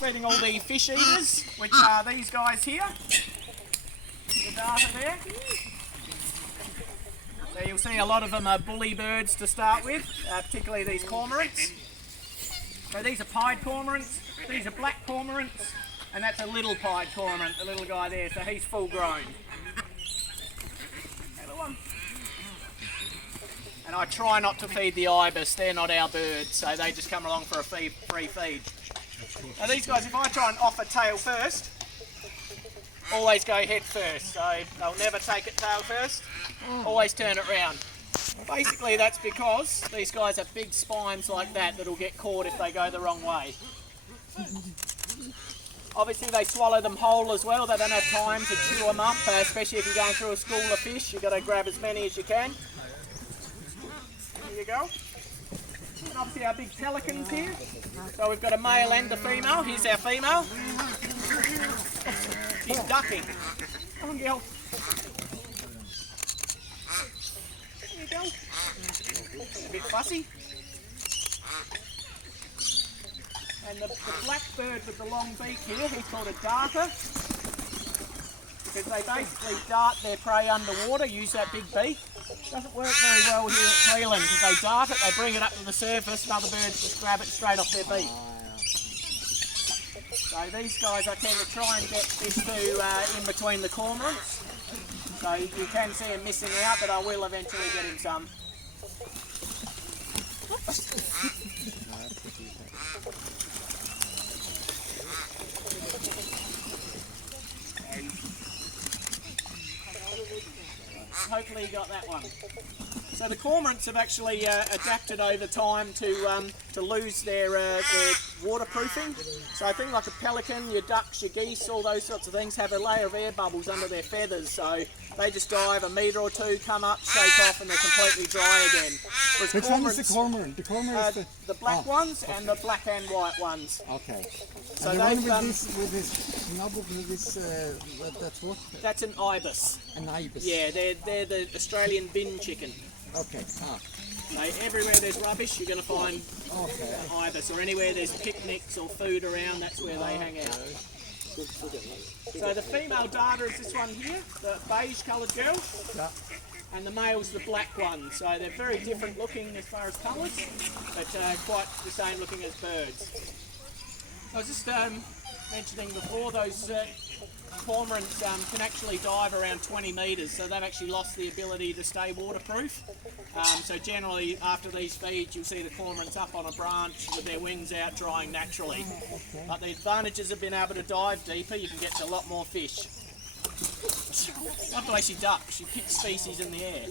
feeding all the fish eaters, which are these guys here. The darter there. So you'll see a lot of them are bully birds to start with, particularly these cormorants. So these are pied cormorants, these are black cormorants, and that's a little pied cormorant, the little guy there, so he's full grown. And I try not to feed the ibis, they're not our birds, so they just come along for a free feed. Now these guys, if I try and offer tail first, always go head first, so they'll never take it tail first, always turn it round. Basically that's because these guys have big spines like that that'll get caught if they go the wrong way. Obviously they swallow them whole as well, they don't have time to chew them up, especially if you're going through a school of fish, you've got to grab as many as you can. There you go. And obviously our big pelicans here. So we've got a male and a female. Here's our female. She's ducking. Come on, girl. There you go. A bit fussy. And the black bird with the long beak here, he's called a darter. Because they basically dart their prey underwater, use that big beak. Doesn't work very well here at Cleland because they dart it, they bring it up to the surface and other birds just grab it straight off their beak. So these guys I tend to try and get this to in between the cormorants. So you can see him missing out, but I will eventually get him some. Hopefully you got that one. So the cormorants have actually adapted over time to lose their waterproofing. So I think like a pelican, your ducks, your geese, all those sorts of things have a layer of air bubbles under their feathers. So they just dive a metre or two, come up, shake off, and they're completely dry again. Whereas which one is the cormorant? The cormorant is the black ones and the black and white ones. Okay. So and the one with this knob, with this, that's what? That's an ibis. An ibis. Yeah, they're the Australian bin chicken. Okay. So everywhere there's rubbish, you're going to find ibis, or anywhere there's picnics or food around, that's where they hang out. So the female darter is this one here, the beige coloured girl, and the male's the black one. So they're very different looking as far as colours, but quite the same looking as birds. I was just mentioning before, those cormorants can actually dive around 20 metres, so they've actually lost the ability to stay waterproof. So generally after these feeds you'll see the cormorants up on a branch with their wings out drying naturally. But the advantages of being able to dive deeper, you can get to a lot more fish. Not the way she ducks, she picks species in the air.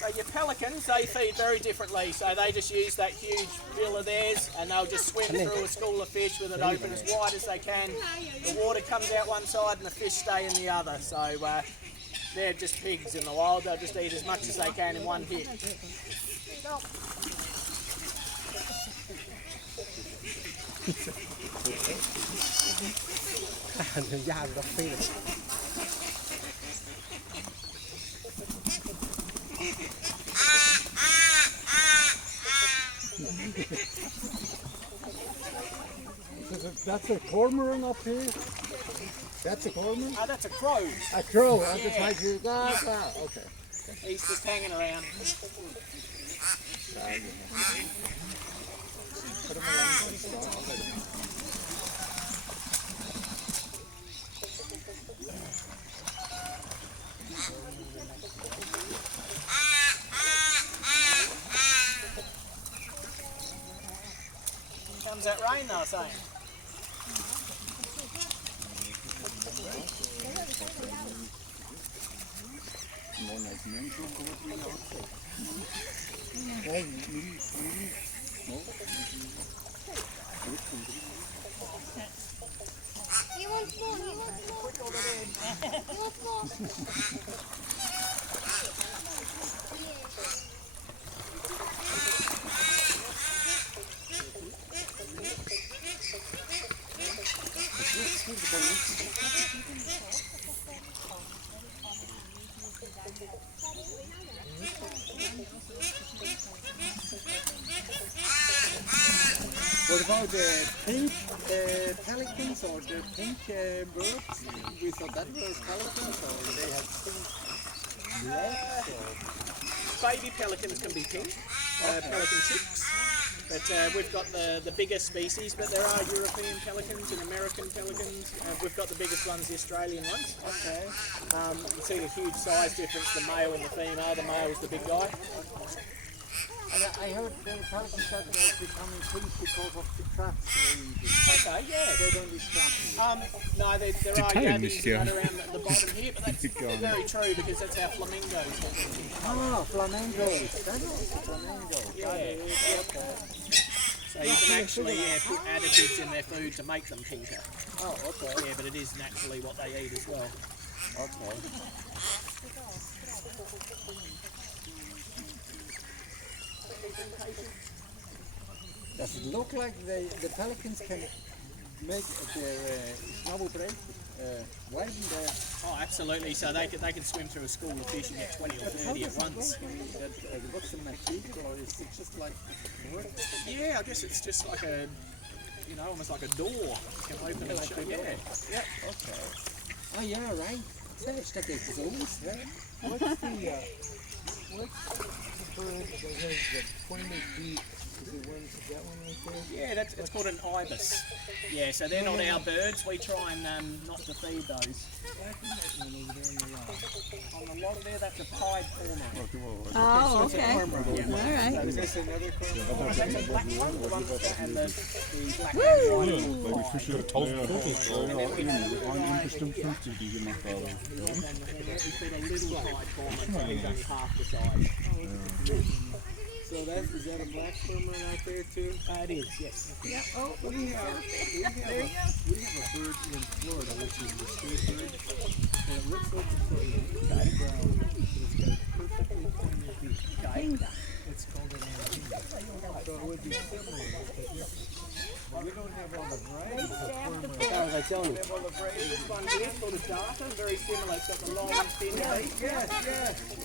So your pelicans, they feed very differently, so they just use that huge bill of theirs and they'll just swim through a school of fish with it open as wide as they can. The water comes out one side and the fish stay in the other, so they're just pigs in the wild, they'll just eat as much as they can in one hit. That's a cormorant up here? That's a cormorant? That's a crow. A crow, yeah. Just like you. Okay. He's just hanging around. Put him around. Comes that rain, they were saying. He wants more, he wants more. He wants more. What about the pink pelicans or the pink birds? We thought that were pelicans, or they have pink legs? Baby pelicans can be pink, pelican chicks. But we've got the bigger species, but there are European pelicans and American pelicans. We've got the biggest ones, the Australian ones. Okay. You can see the huge size difference, the male and the female. The male is the big guy. And I heard the pelicans that are becoming pink because of the traps they're eating. Okay, yeah. They don't eat traps. No, there are telling yabbies me, right around the bottom here, but that's very true because that's how flamingos get their pink colour. Ah, flamingos. That is flamingo. Yeah. So you can actually put additives in their food to make them pinker. Oh, okay. Yeah, but it is naturally what they eat as well. Okay. Does it look like the pelicans can make their snubble break, widen their... Oh, absolutely. So they can swim through a school of fish and get 20 or 30 at once. What's the material, or is it just like wood? Yeah, I guess it's just like a, almost like a door. You can open and shut. Yeah. Yeah, okay. Oh, yeah, right. It's like a close, yeah? What's the bird that has the pointed beak? Is that one right there? Yeah, it's called an ibis. Yeah, so they're not our birds. We try and not to feed those. On the lot there, that's a pied cormorant. Oh, okay. Yeah. All right. So Is this another cormorant? that's a black one, the one and the black Maybe we should have told And then we have a feed a little pied cormorant, so he's only half the size. So is that a black cormorant out there too? It is, yes. Yeah. Oh, We have a bird in Florida, which is the state bird, and it looks like a cormorant. It's brown, but it's got a perfectly pointed beak. It's called an antenna. So it would be similar, but different. But we don't have all the varieties of cormorants. How was I telling you? This one here, called a darter, very similar. It's got the long, thin beak. Yes.